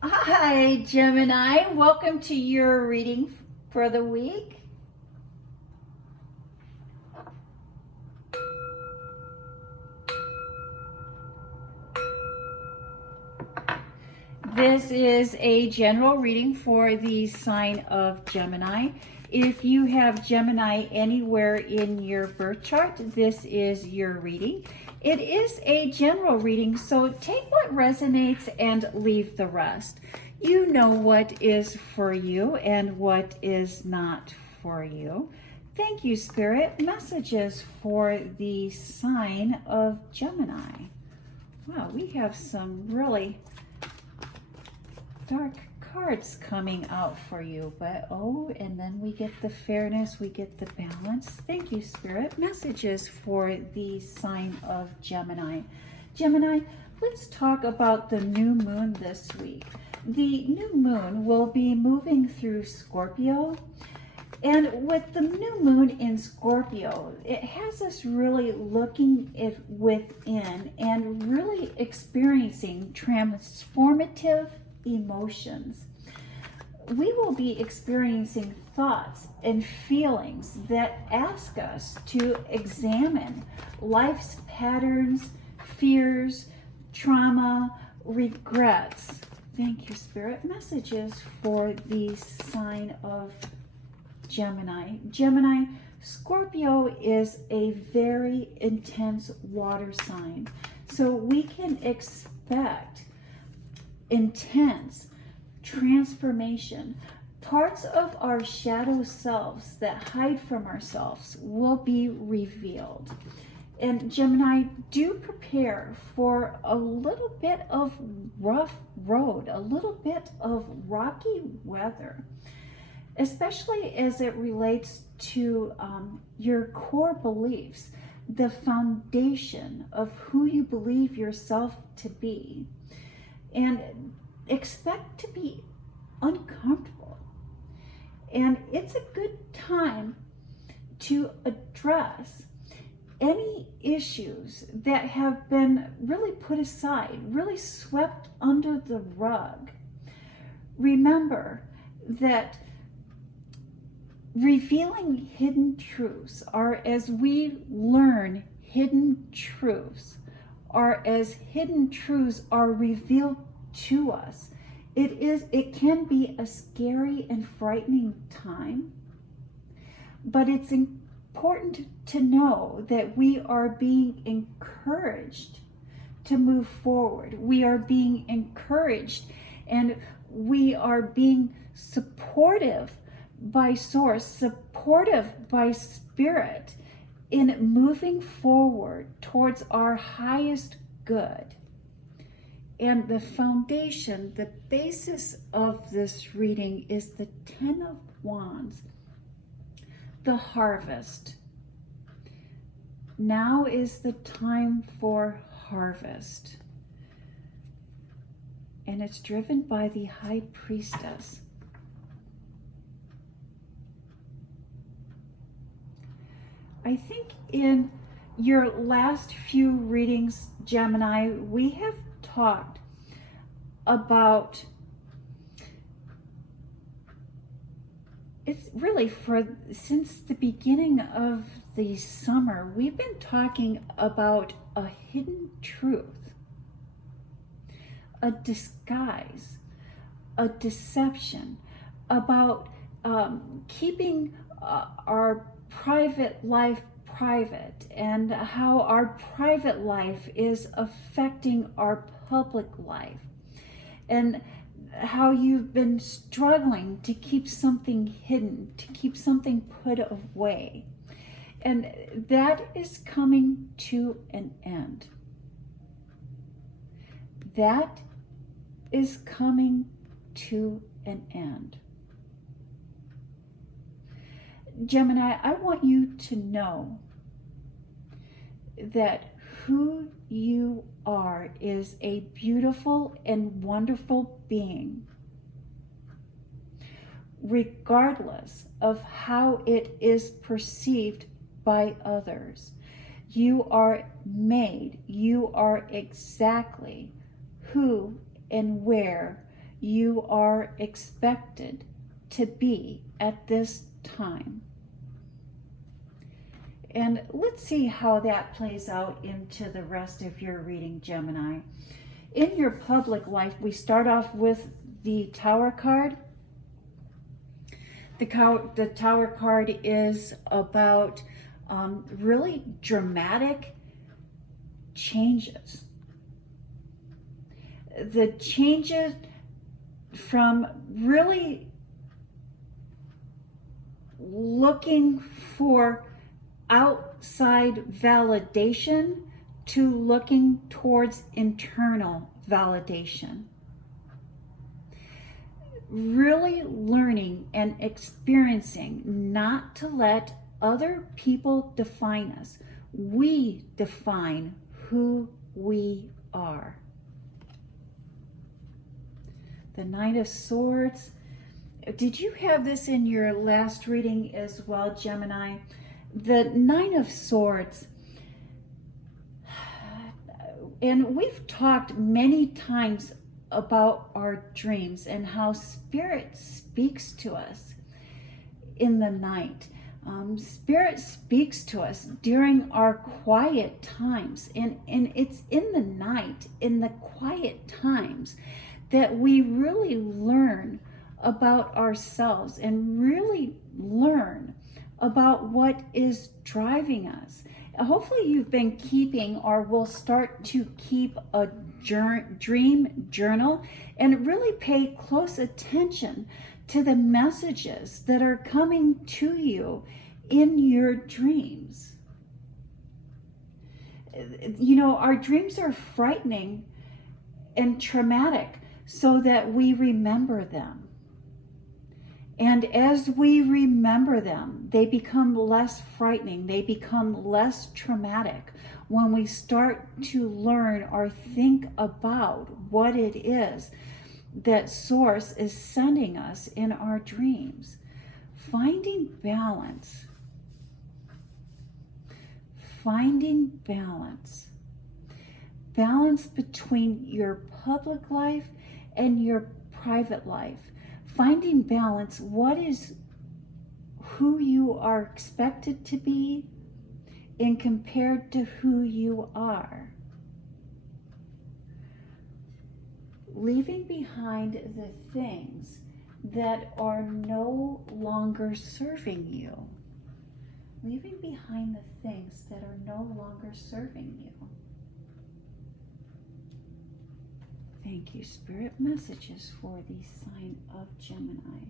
Hi, Gemini. Welcome to your reading for the week. This is a general reading for the sign of Gemini. If you have Gemini anywhere in your birth chart, this is your reading. It is a general reading, so take what resonates and leave the rest. You know what is for you and what is not for you. Thank you, Spirit. Messages for the sign of Gemini. Wow, we have some really dark cards coming out for you, but and then we get the fairness, we get the balance. Thank you, Spirit. Messages for the sign of Gemini. Gemini, let's talk about the new moon this week. The new moon will be moving through Scorpio, and with the new moon in Scorpio, it has us really looking within and really experiencing transformative emotions. We will be experiencing thoughts and feelings that ask us to examine life's patterns, fears, trauma, regrets. Thank you, Spirit. Messages for the sign of Gemini. Gemini, Scorpio is a very intense water sign, so we can expect intense transformation. Parts of our shadow selves that hide from ourselves will be revealed. And Gemini, do prepare for a little bit of rough road, a little bit of rocky weather, especially as it relates to your core beliefs, the foundation of who you believe yourself to be. And expect to be uncomfortable. And it's a good time to address any issues that have been really put aside, really swept under the rug. Remember that revealing hidden truths, or as we learn hidden truths, or as hidden truths are revealed to us, it can be a scary and frightening time, but it's important to know that we are being encouraged to move forward. We are being encouraged, and we are being supportive by source, supportive by spirit, in moving forward towards our highest good. And the foundation, the basis of this reading is the Ten of Wands, the harvest. Now is the time for harvest. And it's driven by the High Priestess. I think in your last few readings, Gemini, we have talked about, it's really since the beginning of the summer, we've been talking about a hidden truth, a disguise, a deception, about keeping our private life private, and how our private life is affecting our public life, and how you've been struggling to keep something hidden, to keep something put away. And that is coming to an end. That is coming to an end. Gemini, I want you to know that who you are is a beautiful and wonderful being, regardless of how it is perceived by others. You are made, you are exactly who and where you are expected to be at this time. And let's see how that plays out into the rest of your reading, Gemini. In your public life, we start off with the Tower card. The Tower card is about really dramatic changes. The changes from really looking for outside validation to looking towards internal validation. Really learning and experiencing not to let other people define us. We define who we are. The Knight of Swords. Did you have this in your last reading as well, Gemini? The Knight of Swords. And we've talked many times about our dreams and how Spirit speaks to us in the night. Spirit speaks to us during our quiet times. And it's in the night, in the quiet times, that we really learn about ourselves and really learn about what is driving us. Hopefully you've been keeping or will start to keep a dream journal and really pay close attention to the messages that are coming to you in your dreams. You know, our dreams are frightening and traumatic so that we remember them. And as we remember them, they become less frightening. They become less traumatic when we start to learn or think about what it is that Source is sending us in our dreams. Finding balance. Finding balance. Balance between your public life and your private life. Finding balance, what is who you are expected to be and compared to who you are. Leaving behind the things that are no longer serving you. Leaving behind the things that are no longer serving you. Thank you, Spirit. Messages for the sign of Gemini.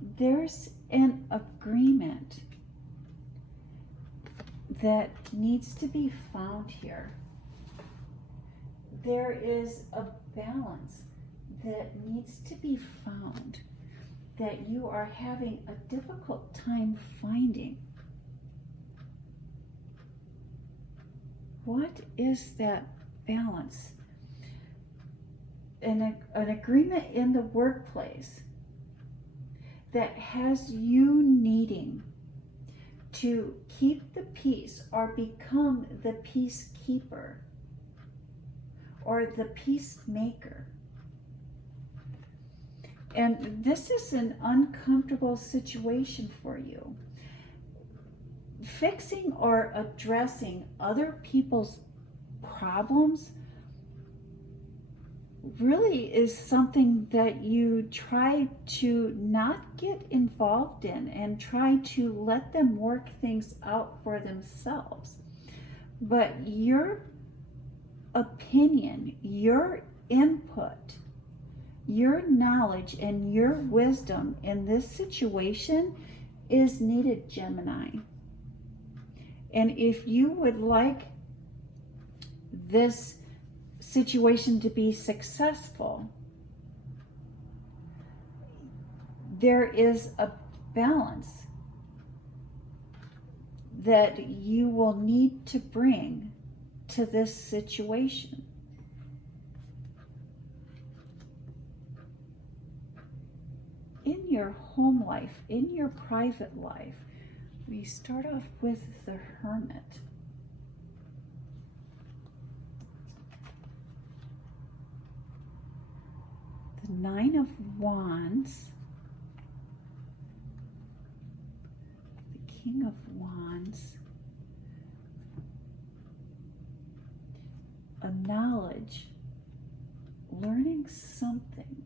There's an agreement that needs to be found here. There is a balance that needs to be found that you are having a difficult time finding. What is that balance? An agreement in the workplace that has you needing to keep the peace or become the peacekeeper or the peacemaker. And this is an uncomfortable situation for you. Fixing or addressing other people's problems really is something that you try to not get involved in and try to let them work things out for themselves. But your opinion, your input, your knowledge, and your wisdom in this situation is needed, Gemini. And if you would like this situation to be successful, there is a balance that you will need to bring to this situation. In your home life, in your private life, we start off with the Hermit. the Nine of Wands, the King of Wands, a knowledge, learning something.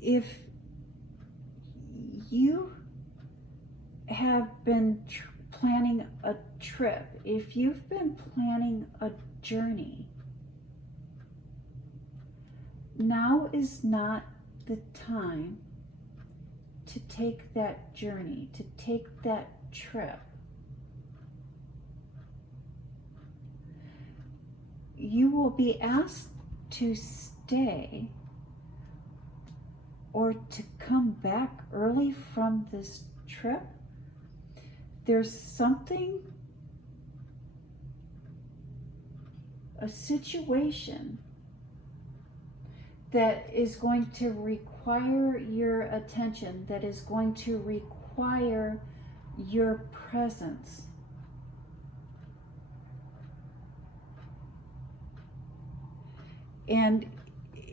If you have been planning a trip, if you've been planning a journey, now is not the time to take that journey, to take that trip. You will be asked to stay or to come back early from this trip. There's something, a situation that is going to require your attention, that is going to require your presence. And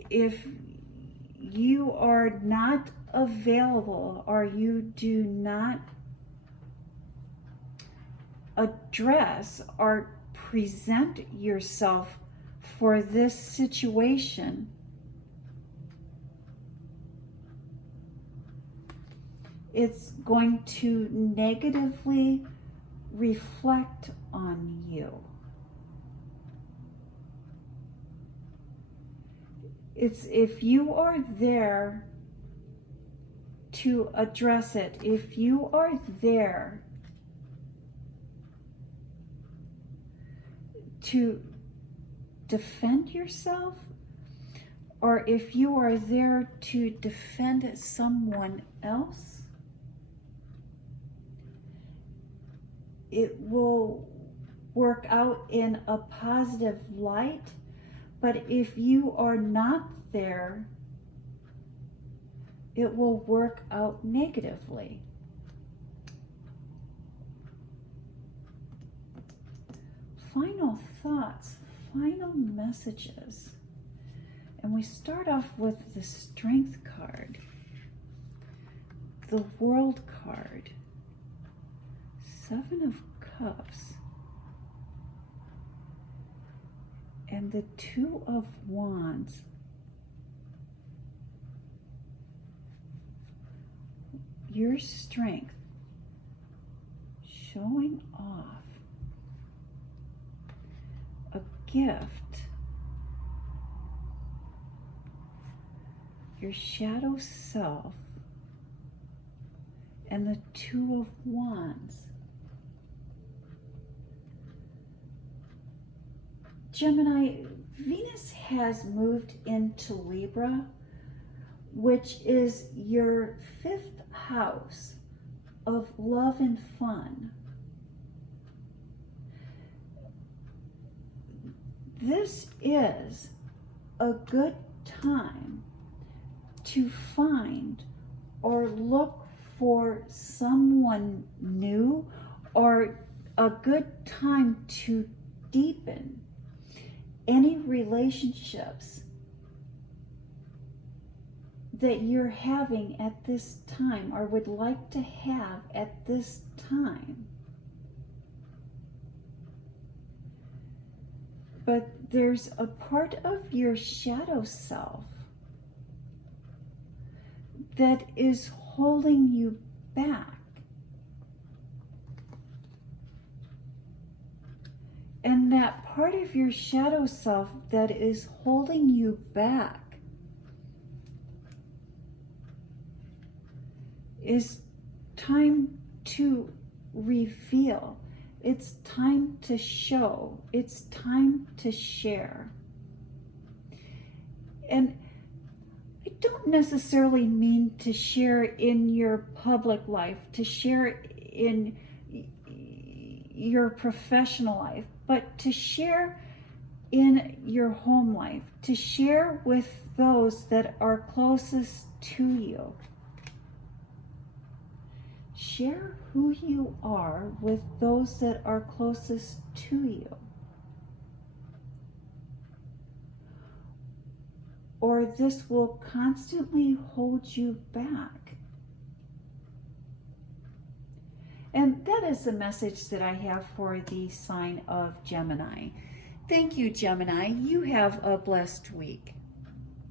if you are not available or you do not address or present yourself for this situation, it's going to negatively reflect on you. It's if you are there to address it, if you are there to defend yourself, or if you are there to defend someone else, it will work out in a positive light. But if you are not there, it will work out negatively. Final thoughts, final messages. And we start off with the Strength card, the World card, Seven of Cups, and the Two of Wands. Your strength showing off, a gift, your shadow self, and the Two of Wands. Gemini, Venus has moved into Libra, which is your fifth house of love and fun. This is a good time to find or look for someone new, or a good time to deepen any relationships that you're having at this time or would like to have at this time. But there's a part of your shadow self that is holding you back. And that part of your shadow self that is holding you back is time to reveal. It's time to show. It's time to share. And I don't necessarily mean to share in your public life, to share in your professional life, but to share in your home life, to share with those that are closest to you. Share who you are with those that are closest to you. Or this will constantly hold you back. And that is the message that I have for the sign of Gemini. Thank you, Gemini. You have a blessed week.